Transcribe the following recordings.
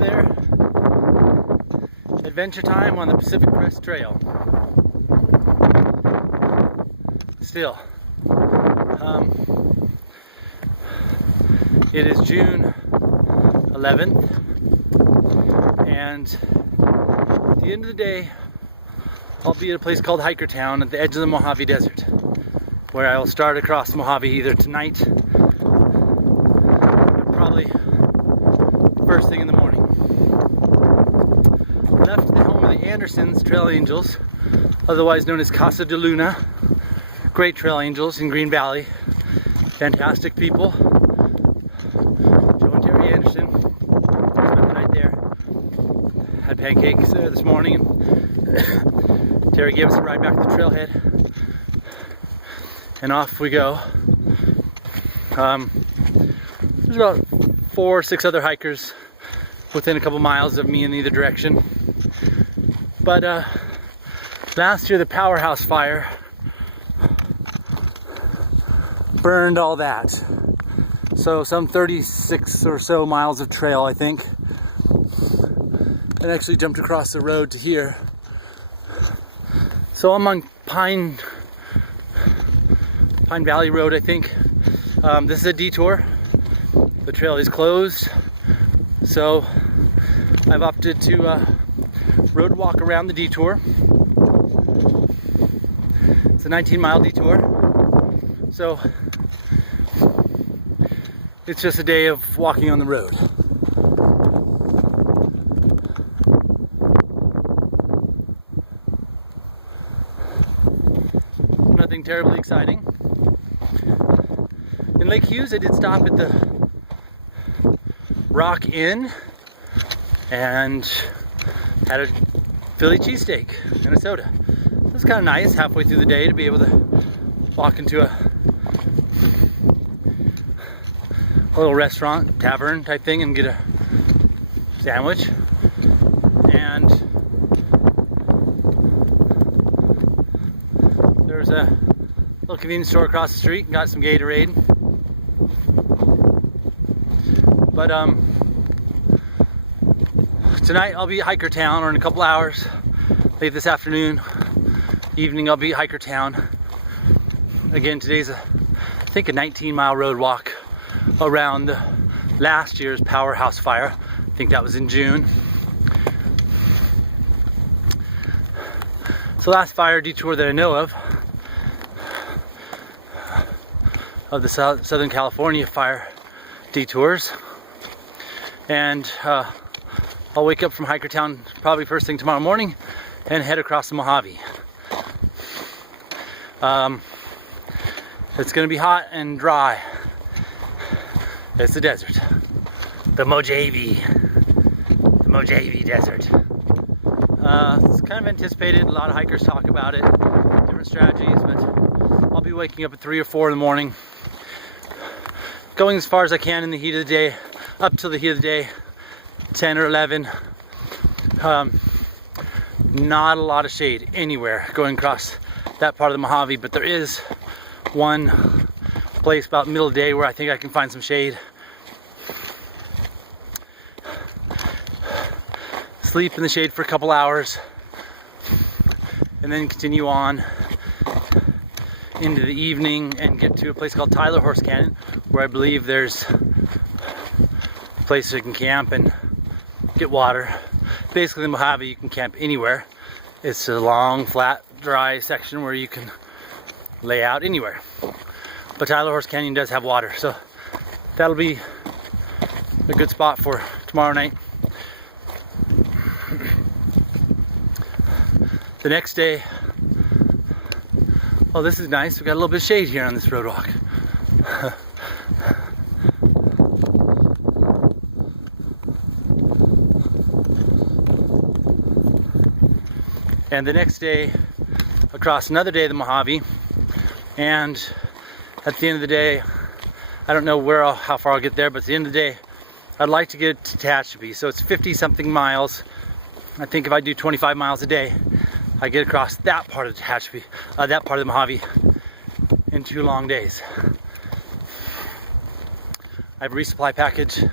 there. Adventure time on the Pacific Crest Trail. Still, it is June 11th, and at the end of the day, I'll be at a place called Hikertown at the edge of the Mojave Desert, where I will start across Mojave either tonight or probably first thing in the morning. Left the home of the Andersons Trail Angels, otherwise known as Casa de Luna. Great trail angels in Green Valley. Fantastic people. Joe and Terry Anderson spent the night there. Had pancakes this morning, and Terry gave us a ride back to the trailhead. And off we go. There's about 4 or 6 other hikers within a couple miles of me in either direction. But last year the Powerhouse fire burned all that. So some 36 or so miles of trail, I think. And actually jumped across the road to here. So I'm on Pine Valley Road, I think. This is a detour. The trail is closed. So I've opted to road walk around the detour. It's a 19-mile detour. So it's just a day of walking on the road. Nothing terribly exciting. In Lake Hughes, I did stop at the Rock Inn and had a Philly cheesesteak and a soda. It was kind of nice halfway through the day to be able to walk into a little restaurant, tavern type thing, and get a sandwich. And there's a little convenience store across the street and got some Gatorade. But tonight I'll be at Hikertown, or in a couple hours, late this afternoon, evening, I'll be at Hikertown. Again, today's I think a 19-mile road walk around the last year's Powerhouse fire. I think that was in June. It's the last fire detour that I know of the Southern California fire detours. And I'll wake up from Hikertown probably first thing tomorrow morning and head across the Mojave. It's gonna be hot and dry. It's the desert. The Mojave Desert. It's kind of anticipated. A lot of hikers talk about it, different strategies, but I'll be waking up at 3 or 4 in the morning, going as far as I can in the heat of the day, up till the heat of the day, 10 or 11. Not a lot of shade anywhere going across that part of the Mojave, but there is one place about middle of the day where I think I can find some shade. Sleep in the shade for a couple hours and then continue on into the evening and get to a place called Tyler Horse Canyon, where I believe there's a place you can camp and get water. Basically, the Mojave, you can camp anywhere. It's a long, flat, dry section where you can lay out anywhere. But Tyler Horse Canyon does have water, so that'll be a good spot for tomorrow night. The next day, oh, this is nice. We've got a little bit of shade here on this road walk. And the next day, across another day of the Mojave, and at the end of the day, I don't know how far I'll get there, but at the end of the day, I'd like to get to Tehachapi. So it's 50 something miles. I think if I do 25 miles a day, I get across that part of Tehachapi, that part of the Mojave, in 2 long days. I have a resupply package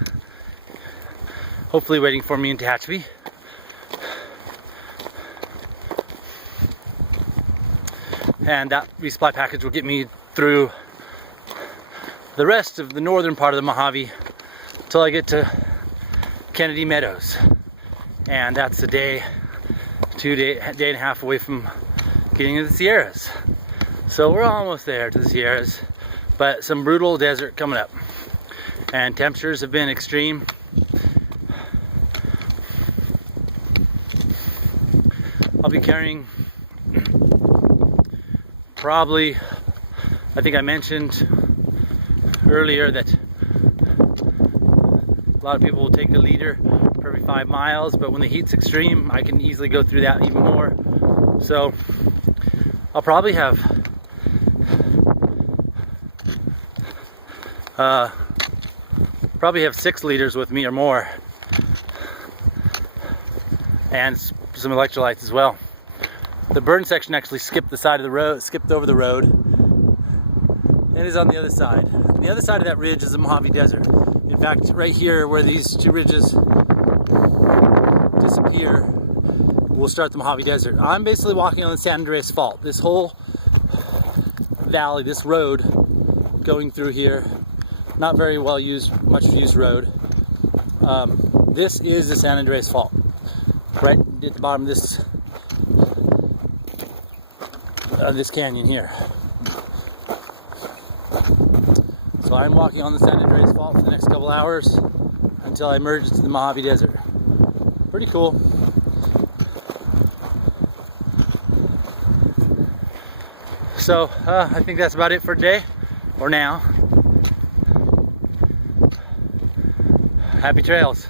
hopefully waiting for me in Tehachapi. And that resupply package will get me through the rest of the northern part of the Mojave until I get to Kennedy Meadows. And that's a day and a half away from getting into the Sierras. So we're almost there to the Sierras, but some brutal desert coming up. And temperatures have been extreme. I'll be carrying probably, I think I mentioned earlier that a lot of people will take a liter for every 5 miles, but when the heat's extreme, I can easily go through that even more. So I'll probably have probably have 6 liters with me or more, and some electrolytes as well. The burn section actually skipped the side of the road, skipped over the road, and is on the other side. And the other side of that ridge is the Mojave Desert. In fact, right here where these two ridges disappear, we'll start the Mojave Desert. I'm basically walking on the San Andreas Fault. This whole valley, this road going through here, not very well used, much used road. This is the San Andreas Fault, right at the bottom of this canyon here. So I'm walking on the San Andreas Fault for the next couple hours until I merge into the Mojave Desert. Pretty cool. So I think that's about it for today, or now. Happy trails.